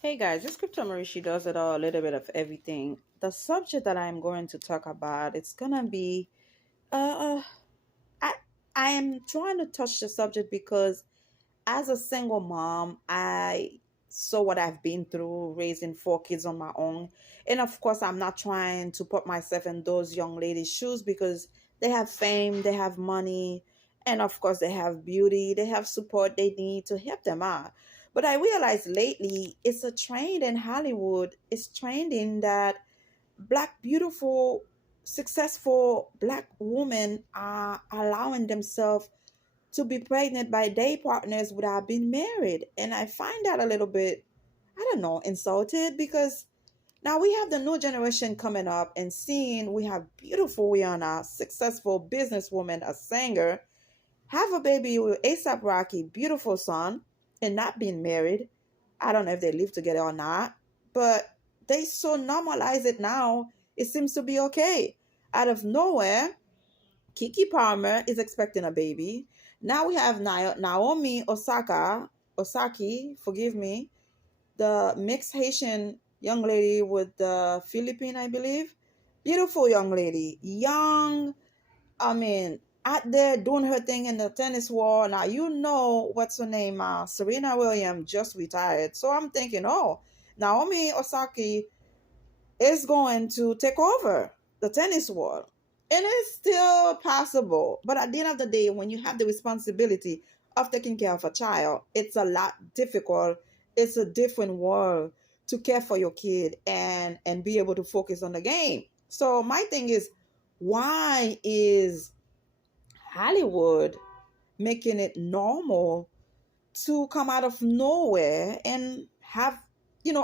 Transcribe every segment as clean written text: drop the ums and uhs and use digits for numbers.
Hey guys, this Crypto Marie, she does it all, a little bit of everything. The subject that I'm going to talk about, it's gonna be, uh, I I am trying to touch the subject because as a single mom, I saw what I've been through raising four kids on my own, and of course, I'm not trying to put myself in those young ladies' shoes because they have fame, they have money, and of course, they have beauty, they have support they need to help them out. But I realized lately it's a trend in Hollywood. It's trending that black, beautiful, successful black women are allowing themselves to be pregnant by day partners without being married. And I find that a little bit, I don't know, insulted because now we have the new generation coming up and seeing we have beautiful Rihanna, successful businesswoman, a singer, have a baby with ASAP Rocky, beautiful son, and not being married. I don't know if they live together or not, but they so normalize it now. It seems to be okay. Out of nowhere, Kiki Palmer is expecting a baby. Now we have Naomi Osaki, forgive me, the mixed Haitian young lady with the Philippine, I believe. Beautiful young lady, young, I mean, out there doing her thing in the tennis world. Now, you know what's her name? Serena Williams just retired. So I'm thinking, oh, Naomi Osaki is going to take over the tennis world. And it's still possible. But at the end of the day, when you have the responsibility of taking care of a child, it's a lot difficult. It's a different world to care for your kid and be able to focus on the game. So my thing is, why is Hollywood making it normal to come out of nowhere and have,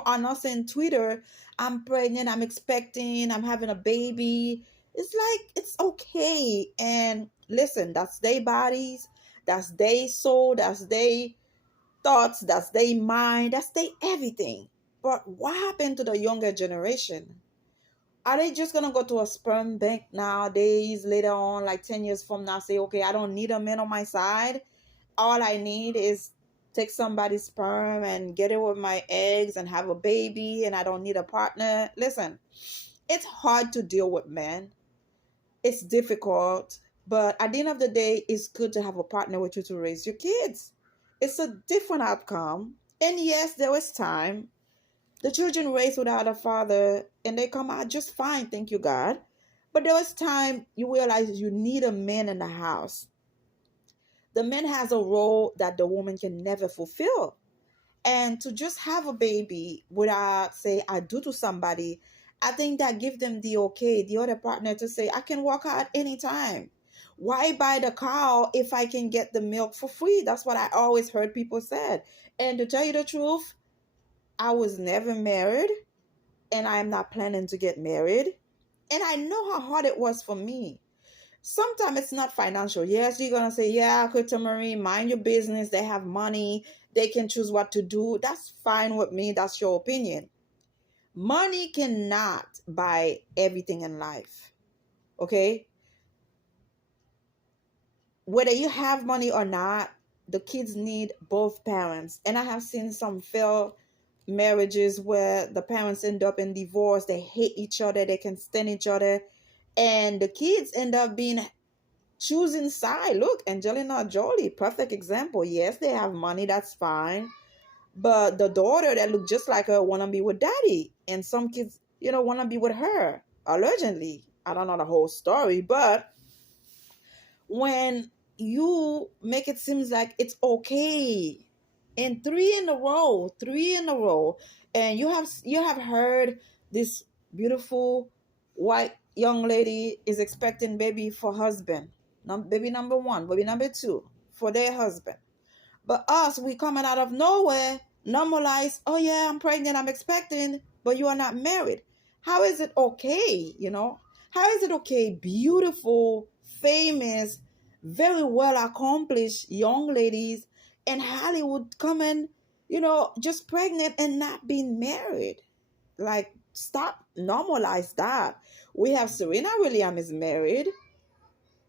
on us in Twitter, I'm pregnant, I'm expecting, I'm having a baby. It's like, it's okay. And listen, that's their bodies, that's their soul, that's their thoughts, that's their mind, that's their everything. But what happened to the younger generation? Are they just gonna go to a sperm bank nowadays, later on, like 10 years from now, say, okay, I don't need a man on my side. All I need is take somebody's sperm and get it with my eggs and have a baby, and I don't need a partner. Listen, it's hard to deal with men. It's difficult, but at the end of the day, it's good to have a partner with you to raise your kids. It's a different outcome. And yes, there was time. The children raised without a father and they come out just fine, thank you, God. But there was time you realize you need a man in the house. The man has a role that the woman can never fulfill. And to just have a baby without say I do to somebody, I think that give them the okay, the other partner, to say I can walk out anytime. Why buy the cow if I can get the milk for free? That's what I always heard people said. And to tell you the truth, I was never married and I'm not planning to get married. And I know how hard it was for me. Sometimes it's not financial. Yes, you're gonna say, yeah, Krista Marie, mind your business. They have money, they can choose what to do. That's fine with me. That's your opinion. Money cannot buy everything in life. Okay? Whether you have money or not, the kids need both parents. And I have seen some failed marriages where the parents end up in divorce, they hate each other, they can stand each other, and the kids end up being choosing side. Look, Angelina Jolie, perfect example. Yes, they have money, that's fine. But the daughter that look just like her wanna be with daddy. And some kids, wanna be with her. Allegedly. I don't know the whole story, but when you make it seems like it's okay. And three in a row, and you have heard this beautiful white young lady is expecting baby for husband, baby number one, baby number two for their husband. But us, we coming out of nowhere, normalize, oh yeah, I'm pregnant, I'm expecting, but you are not married. How is it okay, How is it okay, beautiful, famous, very well accomplished young ladies in Hollywood coming, just pregnant and not being married? Like, stop, normalize that. We have Serena Williams is married,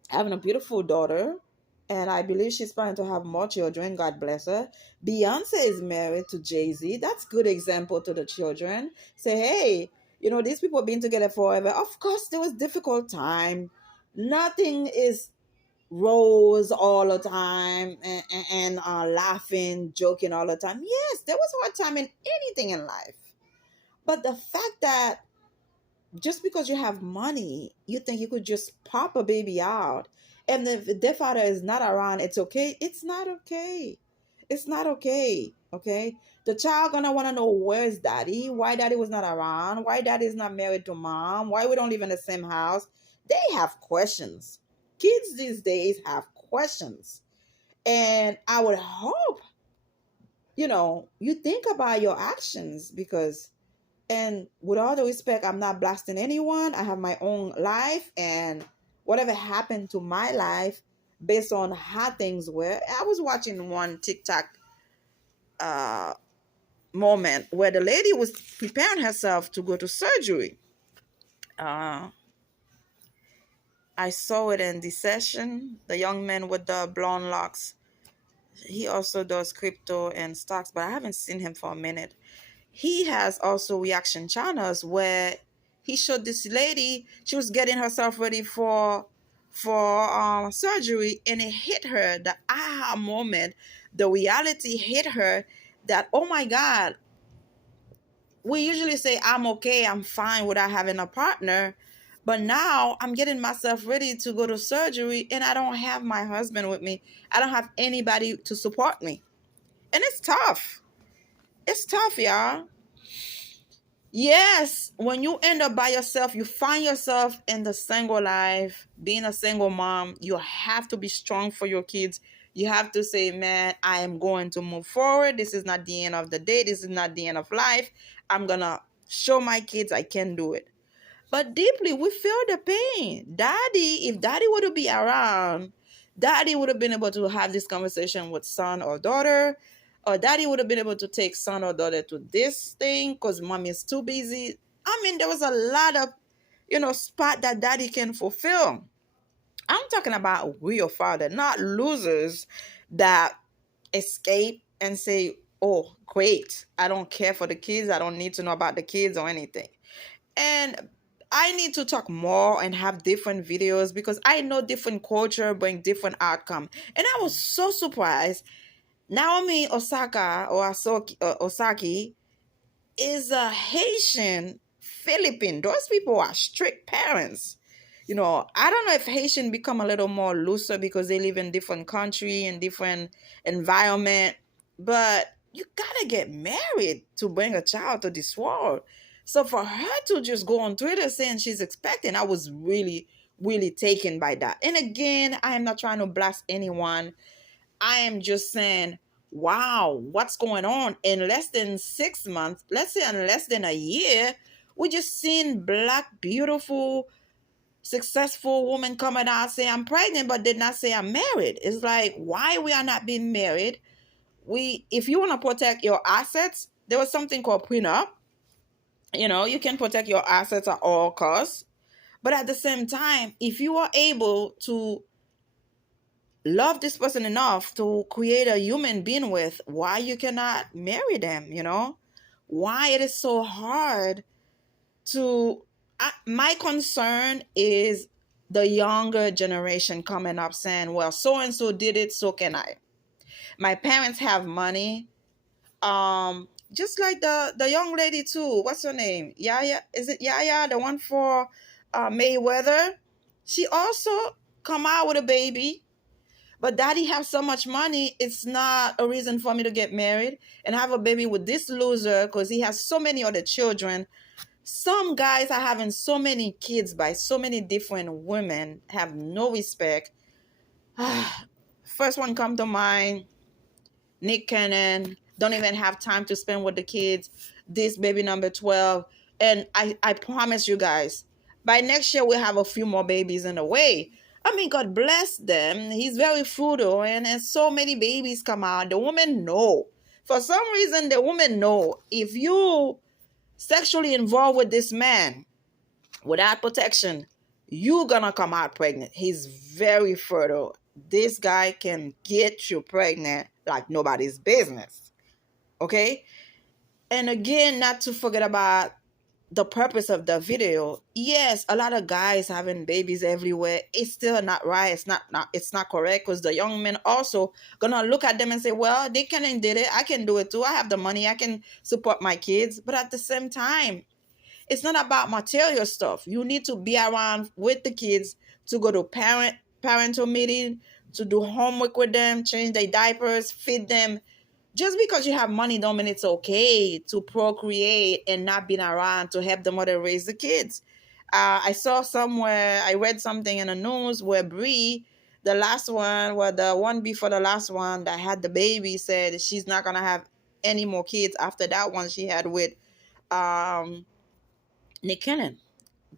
having a beautiful daughter. And I believe she's planning to have more children. God bless her. Beyonce is married to Jay-Z. That's good example to the children. Say, hey, these people been together forever. Of course, there was difficult time. Nothing is rose all the time and laughing, joking all the time. Yes, there was hard time in anything in life. But the fact that just because you have money, you think you could just pop a baby out, and if their father is not around, it's okay. It's not okay. It's not okay. Okay. The child gonna wanna know where's daddy, why daddy was not around, why daddy is not married to mom, why we don't live in the same house. They have questions. Kids these days have questions. And I would hope, you think about your actions because, and with all the respect, I'm not blasting anyone. I have my own life, and whatever happened to my life based on how things were. I was watching one TikTok uh, moment where the lady was preparing herself to go to surgery. Uh, I saw it in the session. The young man with the blonde locks. He also does crypto and stocks, but I haven't seen him for a minute. He has also reaction channels where he showed this lady, she was getting herself ready for surgery, and it hit her, the aha moment, the reality hit her that, oh my God, we usually say I'm okay, I'm fine without having a partner, but now I'm getting myself ready to go to surgery and I don't have my husband with me. I don't have anybody to support me. And it's tough. It's tough, y'all. Yes, when you end up by yourself, you find yourself in the single life, being a single mom, you have to be strong for your kids. You have to say, man, I am going to move forward. This is not the end of the day. This is not the end of life. I'm going to show my kids I can do it. But deeply, we feel the pain. Daddy, if daddy would have been around, daddy would have been able to have this conversation with son or daughter, or daddy would have been able to take son or daughter to this thing because mom is too busy. I mean, there was a lot of, spot that daddy can fulfill. I'm talking about real father, not losers that escape and say, oh, great, I don't care for the kids. I don't need to know about the kids or anything. And I need to talk more and have different videos because I know different culture bring different outcome. And I was so surprised. Naomi Osaka or Osaki is a Haitian Philippine. Those people are strict parents. I don't know if Haitian become a little more looser because they live in different country and different environment, but you gotta get married to bring a child to this world. So for her to just go on Twitter saying she's expecting, I was really, really taken by that. And again, I am not trying to blast anyone. I am just saying, wow, what's going on? In less than 6 months, let's say in less than a year, we just seen black, beautiful, successful woman coming out say I'm pregnant, but did not say I'm married. It's like, why we are not being married? If you want to protect your assets, there was something called prenup. You can protect your assets at all costs. But at the same time, if you are able to love this person enough to create a human being with, why you cannot marry them? Why it is so hard to my concern is the younger generation coming up saying, well, so and so did it, so can I. My parents have money, just like the young lady too, what's her name, Yaya, is it Yaya, the one for Mayweather? She also come out with a baby, but daddy have so much money, it's not a reason for me to get married and have a baby with this loser because he has so many other children. Some guys are having so many kids by so many different women, have no respect. First one come to mind, Nick Cannon, don't even have time to spend with the kids. This baby number 12. And I promise you guys, by next year we'll have a few more babies in the way. I mean, God bless them. He's very frugal, and so many babies come out. The women know. For some reason, the women know if you sexually involved with this man without protection, you're gonna come out pregnant. He's very fertile. this guy can get you pregnant like nobody's business. Okay? And again, not to forget about the purpose of the video. Yes, a lot of guys having babies everywhere. It's still not right. It's not correct, because the young men also gonna look at them and say, well, they can and did it. I can do it too. I have the money. I can support my kids. But at the same time, it's not about material stuff. You need to be around with the kids, to go to parental meeting, to do homework with them, change their diapers, feed them. Just because you have money don't mean it's okay to procreate and not being around to help the mother raise the kids. I saw somewhere, I read something in the news where Bree, the last one, well, the one before the last one that had the baby, said she's not gonna have any more kids after that one she had with um Nick Cannon.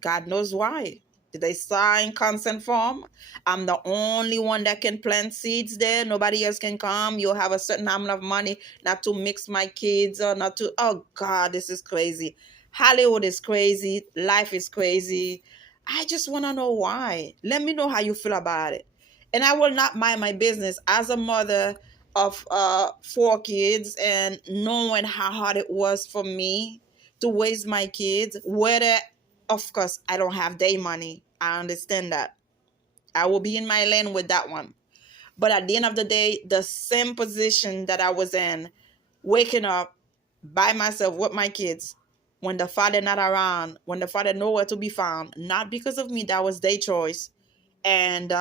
God knows why. Did they sign consent form? I'm the only one that can plant seeds there. Nobody else can come. You'll have a certain amount of money not to mix my kids or not to. Oh, God, this is crazy. Hollywood is crazy. Life is crazy. I just want to know why. Let me know how you feel about it. And I will not mind my business as a mother of four kids, and knowing how hard it was for me to raise my kids, whether, of course, I don't have day money. I understand that. I will be in my lane with that one. But at the end of the day, the same position that I was in, waking up by myself with my kids, when the father not around, when the father nowhere to be found, not because of me, that was their choice. And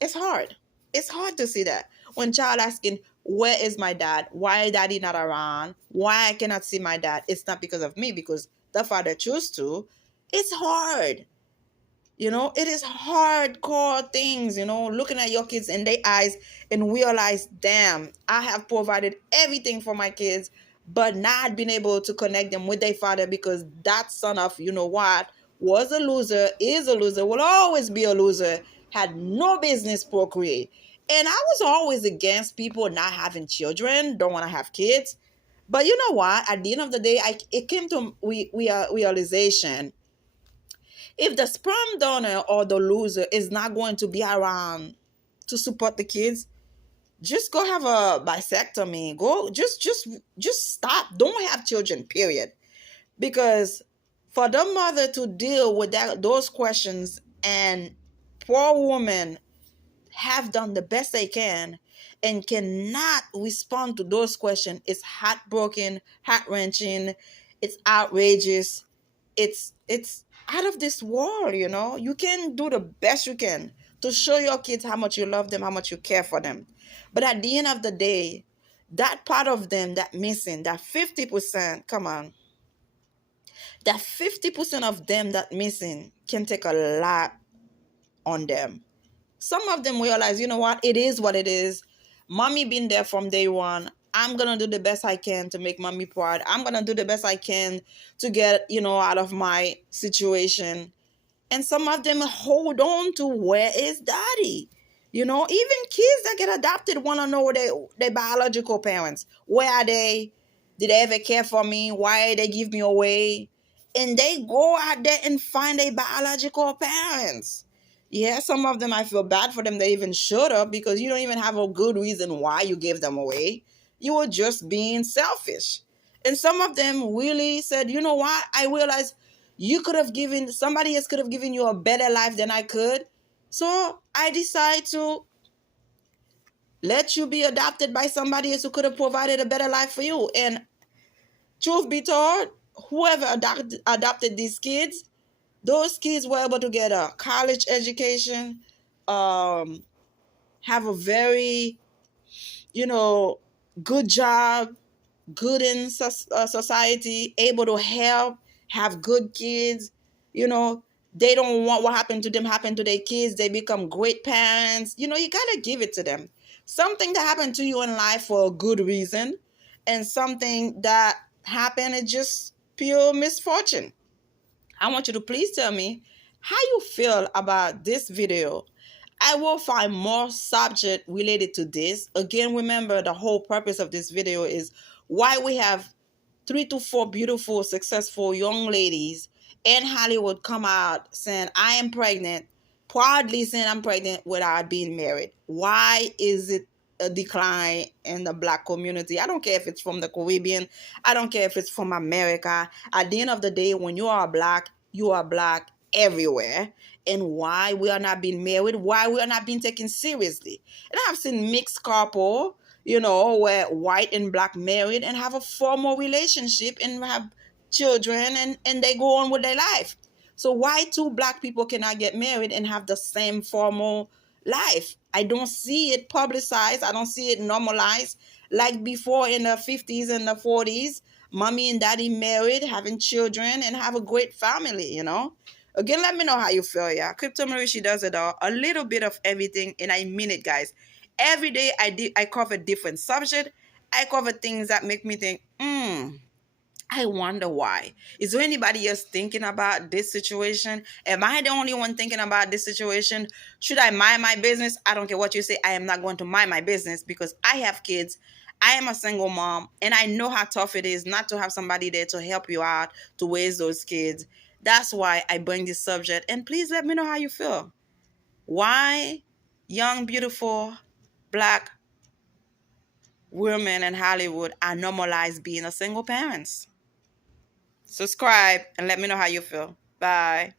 it's hard. It's hard to see that. When child asking, where is my dad? Why daddy not around? Why I cannot see my dad? It's not because of me, because the father chose to. It's hard. It is hardcore things, looking at your kids in their eyes and realize, damn, I have provided everything for my kids, but not been able to connect them with their father, because that son of, you know what, was a loser, is a loser, will always be a loser, had no business procreate. And I was always against people not having children, don't want to have kids. But you know what? At the end of the day, it came to realization, if the sperm donor or the loser is not going to be around to support the kids, just go have a bisectomy. Go just stop. Don't have children, period. Because for the mother to deal with those questions, and poor woman have done the best they can and cannot respond to those questions, it's heartbroken, heart-wrenching, it's outrageous, it's out of this world. You can do the best you can to show your kids how much you love them, how much you care for them, but at the end of the day, that part of them that missing, that 50%, come on, that 50% of them that missing can take a lot on them. Some of them realize, you know what it is. Mommy been there from day one. I'm gonna do the best I can to make mommy proud. I'm gonna do the best I can to get, out of my situation. And some of them hold on to, where is daddy? Even kids that get adopted want to know their biological parents. Where are they? Did they ever care for me? Why they give me away? And they go out there and find their biological parents. Yeah, some of them, I feel bad for them. They even showed up, because you don't even have a good reason why you gave them away. You were just being selfish. And some of them really said, you know what? I realized somebody else could have given you a better life than I could. So I decide to let you be adopted by somebody else who could have provided a better life for you. And truth be told, whoever adopted these kids, those kids were able to get a college education, um, have a very, you know, good job, good in society, able to help, have good kids. They don't want what happened to them happen to their kids. They become great parents. You gotta give it to them. Something that happened to you in life for a good reason, and something that happened is just pure misfortune. I want you to please tell me how you feel about this video. I will find more subject related to this. Again, remember, the whole purpose of this video is why we have 3 to 4 beautiful, successful young ladies in Hollywood come out saying, I am pregnant. proudly saying I'm pregnant without being married. Why is it a decline in the black community? I don't care if it's from the Caribbean. I don't care if it's from America. At the end of the day, when you are black everywhere. And why we are not being married, why we are not being taken seriously. And I've seen mixed couple, where white and black married and have a formal relationship and have children, and they go on with their life. So why two black people cannot get married and have the same formal life? I don't see it publicized. I don't see it normalized like before in the 50s and the 40s. Mommy and daddy married, having children, and have a great family. Again, let me know how you feel, yeah. Crypto Marie, she does it all. A little bit of everything, and I mean it, guys. Every day I cover different subject. I cover things that make me think, I wonder why. Is there anybody else thinking about this situation? Am I the only one thinking about this situation? Should I mind my business? I don't care what you say. I am not going to mind my business because I have kids. I am a single mom and I know how tough it is not to have somebody there to help you out to raise those kids. That's why I bring this subject. And please let me know how you feel. Why young, beautiful, black women in Hollywood are normalized being a single parents? Subscribe and let me know how you feel. Bye.